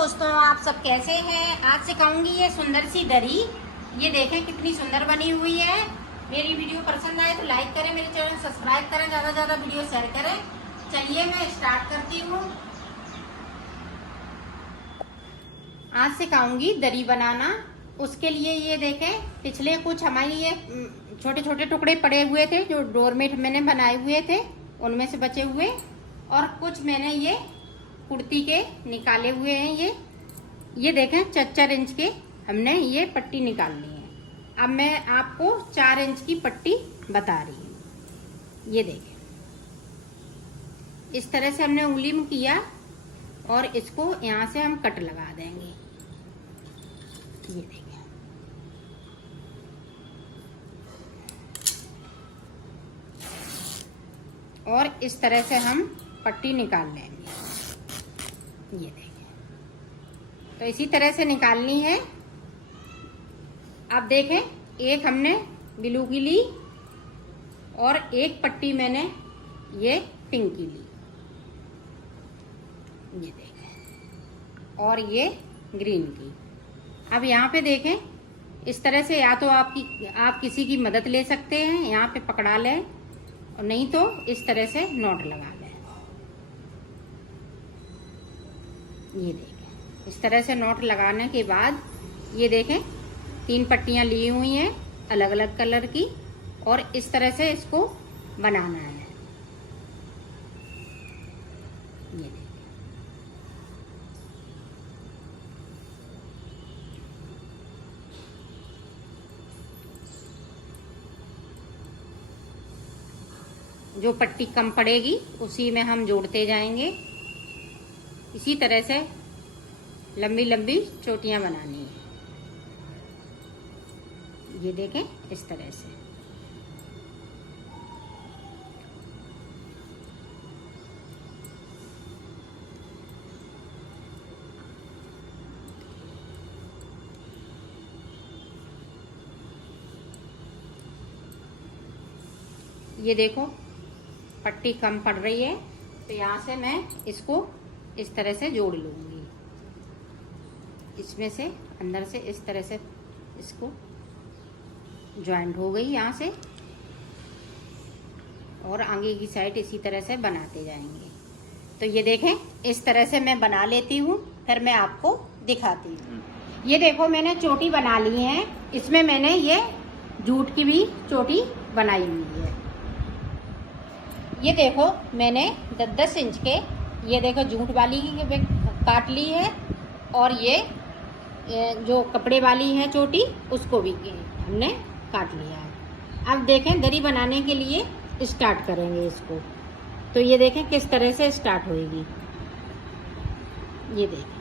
दोस्तों, आप सब कैसे हैं। आज सिखाऊंगी ये सुंदर सी दरी। ये देखें कितनी सुंदर बनी हुई है। मेरी वीडियो पसंद आए तो लाइक करें, मेरे चैनल सब्सक्राइब करें, ज़्यादा से ज़्यादा वीडियो शेयर करें। चलिए मैं स्टार्ट करती हूँ। आज सिखाऊंगी दरी बनाना। उसके लिए ये देखें, पिछले कुछ हमारी ये छोटे छोटे टुकड़े पड़े हुए थे जो डोरमेट मैंने बनाए हुए थे, उनमें से बचे हुए, और कुछ मैंने ये कुर्ती के निकाले हुए हैं। ये देखें 4 इंच के हमने ये पट्टी निकालनी है। अब मैं आपको 4 इंच की पट्टी बता रही हूँ। ये देखें, इस तरह से हमने उंगली में किया और इसको यहाँ से हम कट लगा देंगे। ये देखें, और इस तरह से हम पट्टी निकाल लेंगे। ये देखें, तो इसी तरह से निकालनी है। अब देखें, एक हमने ब्लू की ली और एक पट्टी मैंने ये पिंक की ली। ये देखें, और ये ग्रीन की। अब यहाँ पे देखें, इस तरह से या तो आप किसी की मदद ले सकते हैं, यहाँ पे पकड़ा लें, और नहीं तो इस तरह से नॉट लगा लें। ये देखें, इस तरह से नॉट लगाने के बाद ये देखें 3 पट्टियां ली हुई हैं अलग अलग कलर की, और इस तरह से इसको बनाना है। ये देखें, जो पट्टी कम पड़ेगी उसी में हम जोड़ते जाएंगे। इसी तरह से लंबी लंबी चोटियां बनानी है। ये देखें, इस तरह से। ये देखो पट्टी कम पड़ रही है, तो यहाँ से मैं इसको इस तरह से जोड़ लूंगी। इसमें से अंदर से इस तरह से इसको ज्वाइंट हो गई यहाँ से, और आगे की साइड इसी तरह से बनाते जाएंगे। तो ये देखें, इस तरह से मैं बना लेती हूँ, फिर मैं आपको दिखाती हूँ। ये देखो, मैंने चोटी बना ली है। इसमें मैंने ये जूट की भी चोटी बनाई हुई है। ये देखो, मैंने 10-10 इंच के, ये देखो जूट वाली काट ली है, और ये जो कपड़े वाली है चोटी, उसको भी हमने काट लिया है। अब देखें, दरी बनाने के लिए स्टार्ट करेंगे इसको। तो ये देखें किस तरह से स्टार्ट होएगी। ये देखें,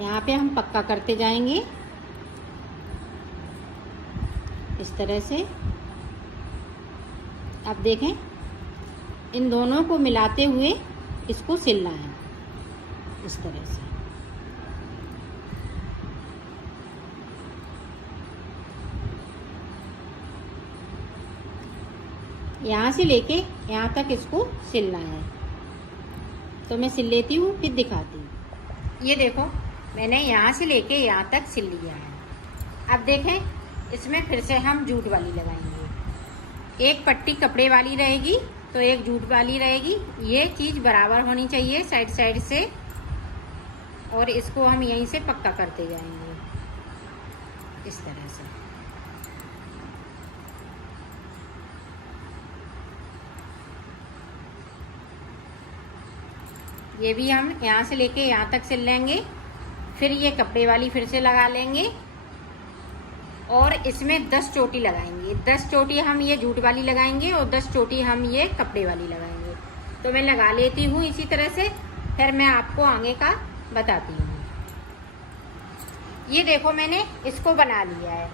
यहाँ पे हम पक्का करते जाएंगे इस तरह से। अब देखें, इन दोनों को मिलाते हुए इसको सिलना है इस तरह से। यहाँ से लेके यहाँ तक इसको सिलना है। तो मैं सिल लेती हूँ, फिर दिखाती हूँ। ये देखो, मैंने यहाँ से लेके यहाँ तक सिल लिया है। अब देखें, इसमें फिर से हम जूट वाली लगाएंगे। एक पट्टी कपड़े वाली रहेगी तो एक जूट वाली रहेगी। ये चीज़ बराबर होनी चाहिए साइड साइड से, और इसको हम यहीं से पक्का करते जाएंगे इस तरह से। ये भी हम यहाँ से लेके यहाँ तक सिल लेंगे। फिर ये कपड़े वाली फिर से लगा लेंगे, और इसमें 10 चोटी लगाएंगे। 10 चोटी हम ये जूट वाली लगाएंगे और 10 चोटी हम ये कपड़े वाली लगाएंगे। तो मैं लगा लेती हूँ इसी तरह से, फिर मैं आपको आगे का बताती हूँ। ये देखो, मैंने इसको बना लिया है।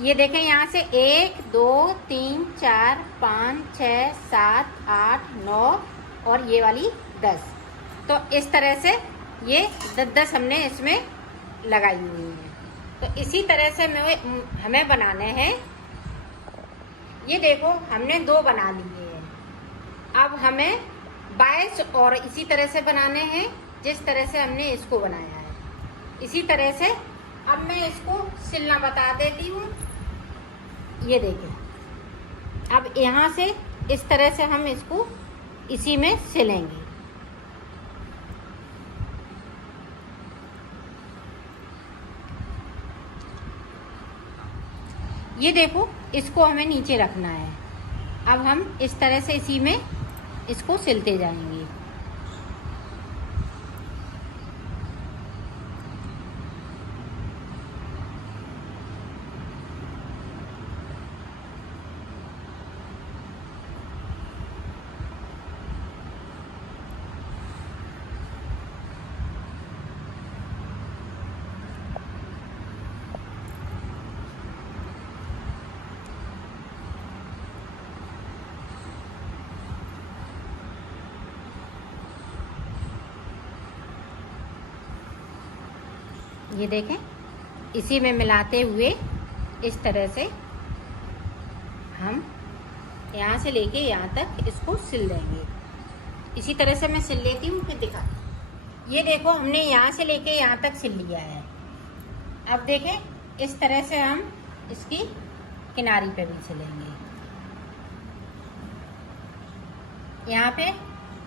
ये देखें, यहाँ से 1 2 3 4 5 6 7 8 9 और ये वाली 10। तो इस तरह से ये 10-10 हमने इसमें लगाई हुई है। तो इसी तरह से हमें बनाने हैं ये देखो हमने 2 बना लिए हैं। अब हमें 22 और इसी तरह से बनाने हैं जिस तरह से हमने इसको बनाया है। इसी तरह से अब मैं इसको सिलना बता देती हूँ। ये देखिए, अब यहाँ से इस तरह से हम इसको इसी में सिलेंगे। ये देखो, इसको हमें नीचे रखना है। अब हम इस तरह से इसी में इसको सिलते जाएंगे। ये देखें, इसी में मिलाते हुए इस तरह से हम यहाँ से लेके यहाँ तक इसको सिल देंगे। इसी तरह से मैं सिल लेती हूँ, फिर दिखा। ये देखो, हमने यहाँ से लेके यहाँ तक सिल लिया है। अब देखें, इस तरह से हम इसकी किनारी पे भी सिलेंगे। यहाँ पे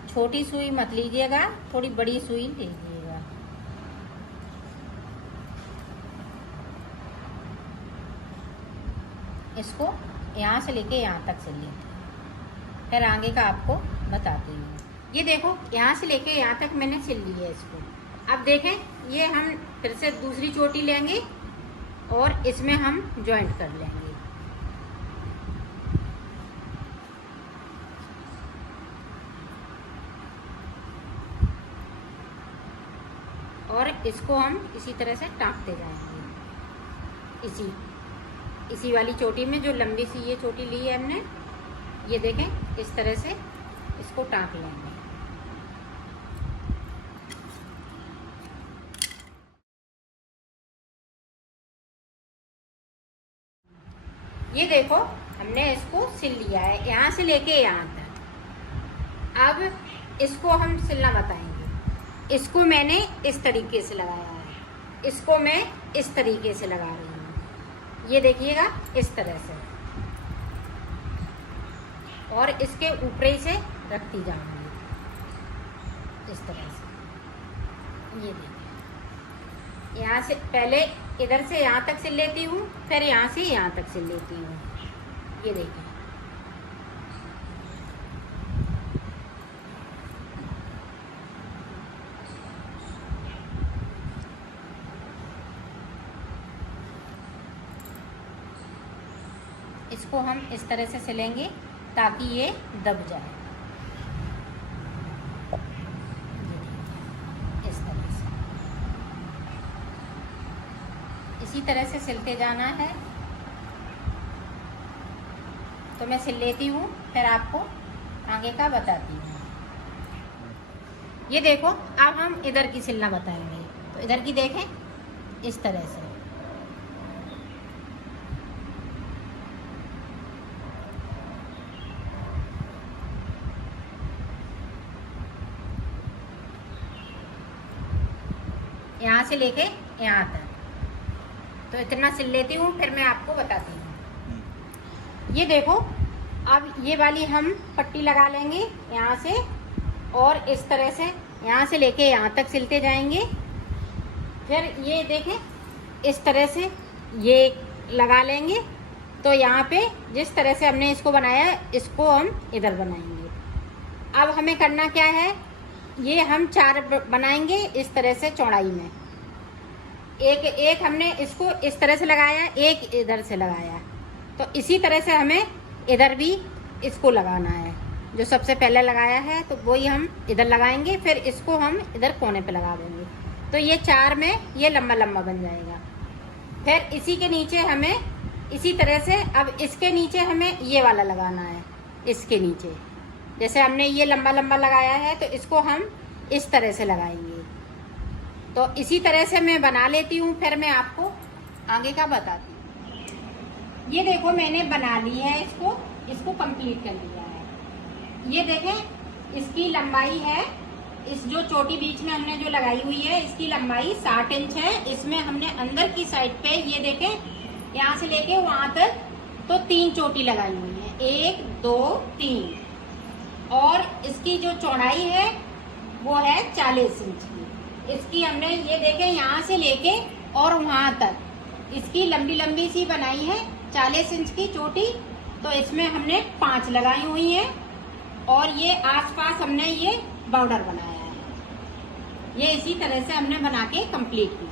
छोटी सुई मत लीजिएगा, थोड़ी बड़ी सुई लीजिएगा। इसको यहाँ से लेके यहाँ तक सिल लेते हैं, फिर आगे का आपको बताती हूँ। ये देखो, यहाँ से लेके यहाँ तक मैंने सिल लिया है इसको। अब देखें, ये हम फिर से दूसरी चोटी लेंगे और इसमें हम जॉइंट कर लेंगे। और इसको हम इसी तरह से टाँकते जाएंगे। इसी वाली चोटी में जो लंबी सी ये चोटी ली है हमने, ये देखें, इस तरह से इसको टाँक लेंगे। ये देखो, हमने इसको सिल लिया है यहाँ से लेके यहाँ तक। अब इसको हम सिलना बताएंगे। इसको मैंने इस तरीके से लगाया है, इसको मैं इस तरीके से लगा रही हूँ। ये देखिएगा, इस तरह से, और इसके ऊपरी से रखती जाऊंगी इस तरह से। ये देखिए, यहाँ से पहले इधर से यहाँ तक सिल लेती हूँ, फिर यहाँ से यहाँ तक सिल लेती हूँ। ये देखिए, इसको हम इस तरह से सिलेंगे ताकि ये दब जाए। इस तरह से, इसी तरह से सिलते जाना है। तो मैं सिल लेती हूँ, फिर आपको आगे का बताती हूँ। ये देखो, अब हम इधर की सिलना बताएंगे। तो इधर की देखें, इस तरह से। यहाँ से लेके यहाँ तक। तो इतना सिल लेती हूँ, फिर मैं आपको बताती हूँ। ये देखो, अब ये वाली हम पट्टी लगा लेंगे यहाँ से, और इस तरह से यहाँ से लेके यहाँ तक सिलते जाएंगे। फिर ये देखें, इस तरह से ये लगा लेंगे। तो यहाँ पे जिस तरह से हमने इसको बनाया, इसको हम इधर बनाएंगे। अब हमें करना क्या है, ये हम 4 बनाएंगे इस तरह से चौड़ाई में। एक हमने इसको इस तरह से लगाया, एक इधर से लगाया। तो इसी तरह से हमें इधर भी इसको लगाना है। जो सबसे पहले लगाया है तो वही हम इधर लगाएंगे, फिर इसको हम इधर कोने पे लगा देंगे। तो ये 4 में ये लंबा लंबा बन जाएगा। फिर इसी के नीचे हमें इसी तरह से, अब इसके नीचे हमें ये वाला लगाना है। इसके नीचे जैसे हमने ये लंबा लंबा लगाया है, तो इसको हम इस तरह से लगाएंगे। तो इसी तरह से मैं बना लेती हूँ, फिर मैं आपको आगे का बताती हूँ। ये देखो मैंने बना ली है, इसको कंप्लीट कर लिया है। ये देखें इसकी लंबाई है, इस जो चोटी बीच में हमने जो लगाई हुई है इसकी लंबाई 60 इंच है। इसमें हमने अंदर की साइड पे ये देखें यहाँ से लेके वहां तक तो 3 चोटी लगाई हुई है, 1 2 3। और इसकी जो चौड़ाई है वो है 40 इंच की। इसकी हमने ये देखें यहाँ से लेके और वहां तक इसकी लंबी लंबी सी बनाई है 40 इंच की चोटी। तो इसमें हमने 5 लगाई हुई है और ये आसपास हमने ये बॉर्डर बनाया है। ये इसी तरह से हमने बना के कंप्लीट किया।